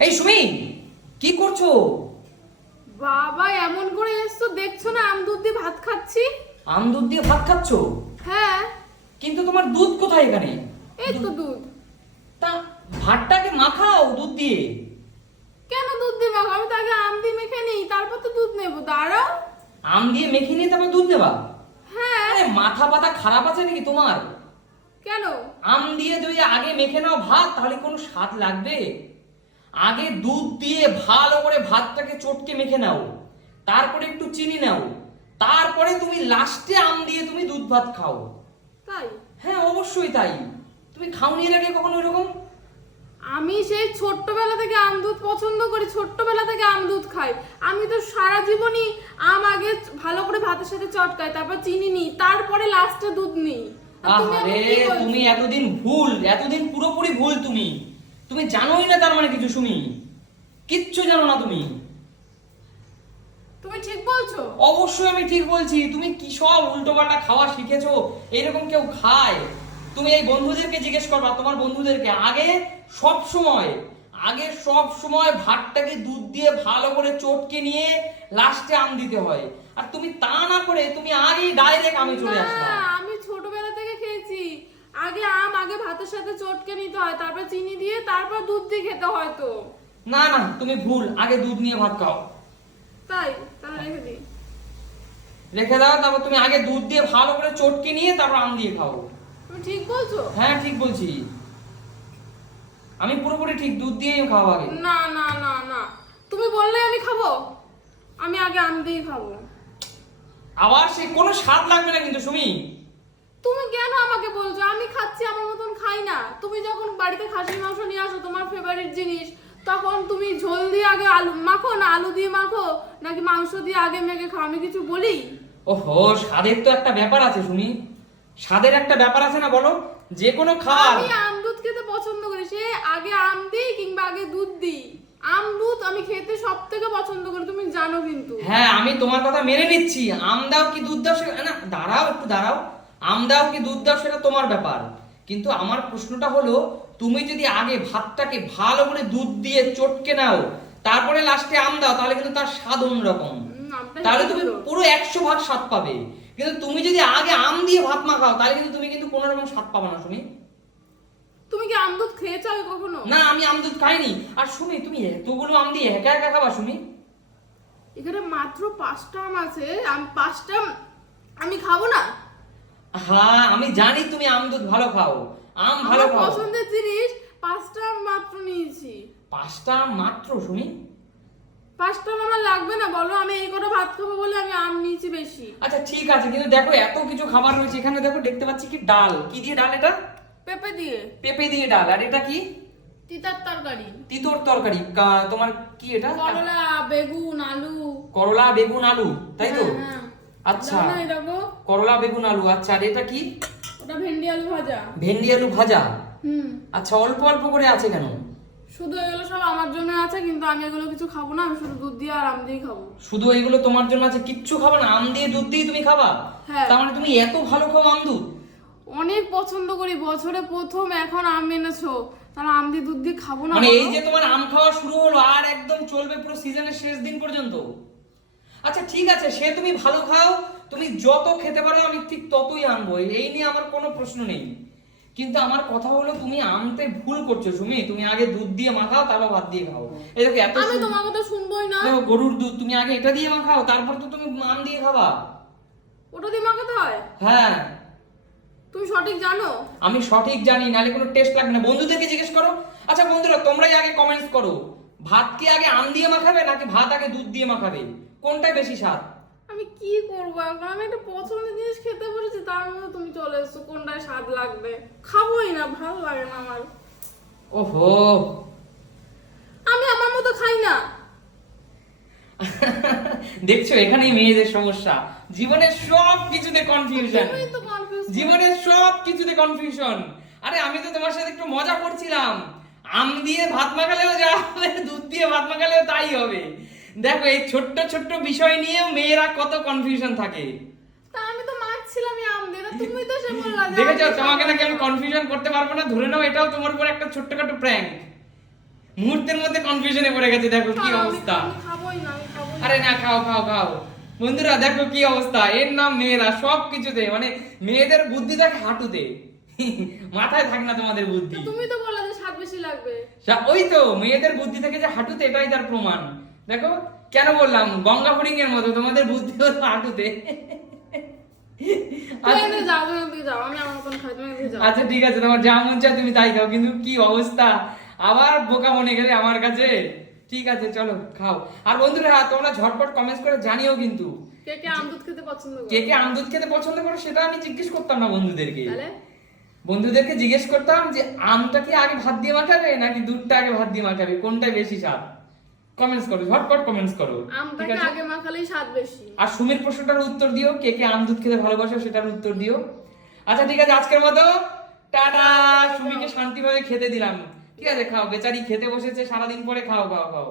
এই সুমি কি করছ? বাবা এমন করে এসছো দেখছ না আম দুধ দিয়ে ভাত খাচ্ছি? আম দুধ দিয়ে ভাত খাচ্ছো? হ্যাঁ। কিন্তু তোমার দুধ কোথায় এখানে? এই তো দুধ তা ভাতটাকে মাখাও দুধ দিয়ে। কেন দুধ দিয়ে মাখো আমি তো আগে আম দিয়ে মেখে নিই তারপর তো দুধ নেব। দাঁড়াও। আম দিয়ে মেখে নিয়ে তারপর দুধ নেবা হ্যাঁ। আরে মাথা পাতা খারাপ আছে নাকি তোমার? কেন? আম দিয়ে যদি আগে মেখে নাও ভাত তাহলে কোনো স্বাদ লাগবে? আগে দুধ দিয়ে ভালো করে ভাতটাকে চটকে মেখে নাও। তারপরে একটু চিনি নাও। তারপরে তুমি লাস্টে আম দিয়ে তুমি দুধ ভাত খাও। তাই? হ্যাঁ অবশ্যই তাই। তুমি খাওনি এর আগে কখনো এরকম? আমি সেই ছোট্টবেলা থেকে আম দুধ পছন্দ করি ছোট্টবেলা থেকে আম দুধ খাই। আমি তো সারা জীবনই আম আগে ভালো করে ভাতের সাথে চটকাই তারপর চিনি নিই তারপরে লাস্টে দুধ নিই। আর তুমি এতদিন ভুল এতদিন পুরোপুরি ভুল তুমি। তুমি জানোই না তার মানে কিছু শুনি। কিচ্ছু জানো না তুমি। তুমি ঠিক বলছো? অবশ্যই আমি ঠিক বলছি। তুমি কি সব উল্টোপাল্টা খাওয়া শিখেছো? এরকম কেউ খায়? তুমি এই বন্ধুদেরকে জিজ্ঞেস করবা তোমার বন্ধুদেরকে আগে সব সময় আগে সব সময় ভাতটাকে দুধ দিয়ে ভালো করে চটকে নিয়ে লাস্টে আম দিতে হয়। আর তুমি তা না করে তুমি আগেই ডাইরেক্ট আমি চলে আসলাম আমি ছোটবেলা থেকে খেয়েছি। আগে আম আগে ভাতের সাথে চটকে নিতে হয় তারপর চিনি দিয়ে তারপর দুধ দিয়ে খেতে হয় তো। না না তুমি ভুল আগে দুধ নিয়ে ভাত খাও। তাই? তাহলে রেখে দিই। রেখে দাও তারপর তুমি আগে দুধ দিয়ে ভালো করে চটকে নিয়ে তারপর আম দিয়ে খাও। তুমি ঠিক বলছো? হ্যাঁ ঠিক বলছি। আমি পুরোপুরি ঠিক দুধ দিয়েই খাও আগে। না না না না। তুমি বললে আমি খাব। আমি আগে আম দিয়ে খাব। আবার সে কোনো স্বাদ লাগবে না কিন্তু সুমি। তুমি কেন আমাকে বলছো? আমি খাচ্ছি আমার মতন খাই না। তুমি যখন বাড়িতে খাসির মাংস নিয়ে আসো তোমার ফেভারিট জিনিস তখন তুমি ঝোল দিয়ে আগে আলু মাখো না আলু দিয়ে মাখো নাকি মাংস দিয়ে আগে মেখে খাও? আমি কিছু বলি? ওহো স্বাদের তো একটা ব্যাপার আছে সুমি স্বাদের একটা ব্যাপার আছে না বলো? যে কোনো খাবার। আমি আম দুধ খেতে পছন্দ করি সে আগে আম দিই কিংবা আগে দুধ দিই। আম দুধ আমি খেতে সব থেকে পছন্দ করি তুমি জানো কিন্তু। হ্যাঁ আমি তোমার কথা মেনে নিচ্ছি। আম দাও কি দুধ দাও না দাঁড়াও একটু দাঁড়াও। আম দাও কি দুধ দাও সেটা তোমার ব্যাপার। কিন্তু আমার প্রশ্নটা হলো তুমি যদি আগে ভাতটাকে ভালো করে দুধ দিয়ে চটকে নাও তারপরে লাস্টে আম দাও তাহলে কিন্তু তার স্বাদ অন্যরকম। তাহলে তুমি পুরো একশো ভাগ স্বাদ পাবে। কিন্তু তুমি যদি আগে আম দিয়ে ভাত মাখাও তাহলে কিন্তু তুমি কিন্তু কোনো রকম স্বাদ পাবে না শুনি তুমি কি আম দুধ খেয়েছো কখনো? না আমি আম দুধ খাইনি। আর শুনি তুমি এতগুলো আম দিয়ে একা একা খাবা শুনি এখানে মাত্র পাঁচটা আম আছে আম পাঁচটা আমি খাব না? হ্যাঁ আমি জানি তুমি আম দুধ ভালো খাও। আম ভালো আমার খাও। পছন্দের জিনিস পাঁচটা আম মাত্র নিয়েছি। পাঁচটা আম মাত্র শুনি পাঁচটা আম আমার লাগবে না বলো আমি এই করে ভাত খাব বলে আমি আম নিয়েছি বেশি। আচ্ছা ঠিক আছে কিন্তু দেখো এত কিছু খাবার রয়েছে এখানে দেখো দেখতে পাচ্ছি কি ডাল। কি দিয়ে ডাল এটা? পেঁপে দিয়ে। পেঁপে দিয়ে ডাল আর এটা কি? তিতার তরকারি। তিতর তরকারি তোমার কি এটা? করলা বেগুন আলু। করলা বেগুন আলু তাই তো? হ্যাঁ, হ্যাঁ। আচ্ছা। দেখো। করলা বেগুন আলু আচ্ছা আর এটা কি? ওটা ভেন্ডি আলু ভাজা। ভেন্ডি আলু ভাজা? হুম। আচ্ছা অল্প অল্প করে আছে কেন? শুধু এগুলো সব আমার জন্য আছে কিন্তু আমি এগুলো কিছু খাব না আমি শুধু দুধ দিয়ে আর আম দিয়ে খাব। শুধু এইগুলো তোমার জন্য আছে কিচ্ছু খাবা না আম দিয়ে দুধ দিয়ে তুমি খাবা? হ্যাঁ। তার মানে তুমি এত ভালো খাও আম দুধ? অনেক পছন্দ করি বছরে প্রথম এখন আম এনেছো তাহলে আম দিয়ে দুধ দিয়ে খাব না মানে এই যে তোমার আম খাওয়া শুরু হলো আর একদম চলবে পুরো সিজনের শেষ দিন পর্যন্ত। আচ্ছা ঠিক আছে সে তুমি ভালো খাও তুমি যত খেতে পারো আমি ঠিক ততই আনব। এই নিয়ে আমার কোনো প্রশ্ন নেই। কিন্তু আমার কথা হলো তুমি আনতে ভুল করছ সুমি। তুমি আগে দুধ দিয়ে মাখাও তারপর ভাত দিয়ে খাও। এই দেখো এত আমি তোমার কথা শুনবোই না। দেখো গরুর দুধ তুমি আগে এটা দিয়ে মাখাও তারপর তো তুমি আম দিয়ে খাবা। ওটা দিয়ে মাখাতে হয়? হ্যাঁ। তুমি সঠিক জানো? আমি সঠিক জানি নালে কোনো টেস্ট লাগবে না। বন্ধুদেরকে জিজ্ঞেস করো। আচ্ছা বন্ধুরা তোমরাই আগে কমেন্টস করো। ভাত কি আগে আম দিয়ে মাখাবে নাকি ভাত আগে দুধ দিয়ে মাখাবে? কোনটাই বেশি স্বাদ? আমি কি করব? এখন আমি একটা পছন্দের জিনিস খেতে বলেছি তার মধ্যে তুমি চলে এসছো কোনটায় স্বাদ লাগবে? খাবোই না ভালো লাগে না আমার। ওহো। আমি আমার মতো খাই না। দেখছ এখানেই মেয়েদের সমস্যা। জীবনের সব কিছুতে কনফিউশন জীবনের সব কিছুতে কনফিউশন আরে আমি তো তোমার সাথে একটু মজা করছিলাম। আম দিয়ে ভাত মাখালেও যা হবে দুধ দিয়ে ভাত মাখালেও তাই হবে। দেখো এই ছোট্ট ছোট্ট বিষয় নিয়েও মেয়েরা কত কনফিউশন থাকে। তা আমি তো মাখছিলামই আম তুমি তো সে বললা দেখেছ তোমাকে নাকি আমি কনফিউশন করতে পারব না ধরে নাও এটাও তোমার উপর একটা ছোট্টখাটো প্র্যাঙ্ক মুহূর্তের মধ্যে কনফিউশনে পড়ে গেছে দেখো কি অবস্থা। খাবোই না আমি খাবোই না। আরে না খাও খাও খাও। বন্ধুরা দেখো কি অবস্থা এর নাম মেয়েরা সব কিছুতে মানে মেয়েদের বুদ্ধি থাকে হাঁটুতে। মাথায় থাকে না তোমাদের বুদ্ধি। তুমি তো বললে যে স্বাদ বেশি লাগবে। ওই তো মেয়েদের বুদ্ধি থেকে যে হাঁটুতে এটাই তার প্রমাণ। দেখো কেন বললাম? গঙ্গা হরিং এর মতো তোমাদের বুদ্ধি হতো হাঁটুতে যাও আচ্ছা ঠিক আছে তোমার যা মন চায় তুমি তাই খাও কিন্তু কি অবস্থা? আবার বোকা মনে গেলে আমার কাছে? ঠিক আছে চলো খাও। আর বন্ধুরা হ্যাঁ, তোমরা ঝটপট কমেন্টস করে জানিও কিন্তু। কে কে আম দুধ খেতে পছন্দ করে? কে কে খেতে পছন্দ করো সেটা আমি জিজ্ঞেস করতাম না বন্ধুদেরকে। বন্ধুদেরকে জিজ্ঞেস করতাম যে আমটা কি আগে ভাত দিয়ে মাখাবে নাকি দুধটা আগে ভাত দিয়ে মাখাবে? কোনটা বেশি স্বাদ? কমেন্টস করো ঝটপট কমেন্টস করো ঠিক আছে? আগে মাখালেই স্বাদ বেশি। আর সুমির প্রশ্নটার উত্তর দিও কে কে আম দুধ খেতে ভালোবাসো সেটার উত্তর দিও। আচ্ছা ঠিক আছে আজকের মতো। টাটা! সুমিকে শান্তিভাবে খেতে দিলাম। ঠিক আছে খাও বেচারি খেতে বসেছে সারাদিন পরে খাও খাও খাও।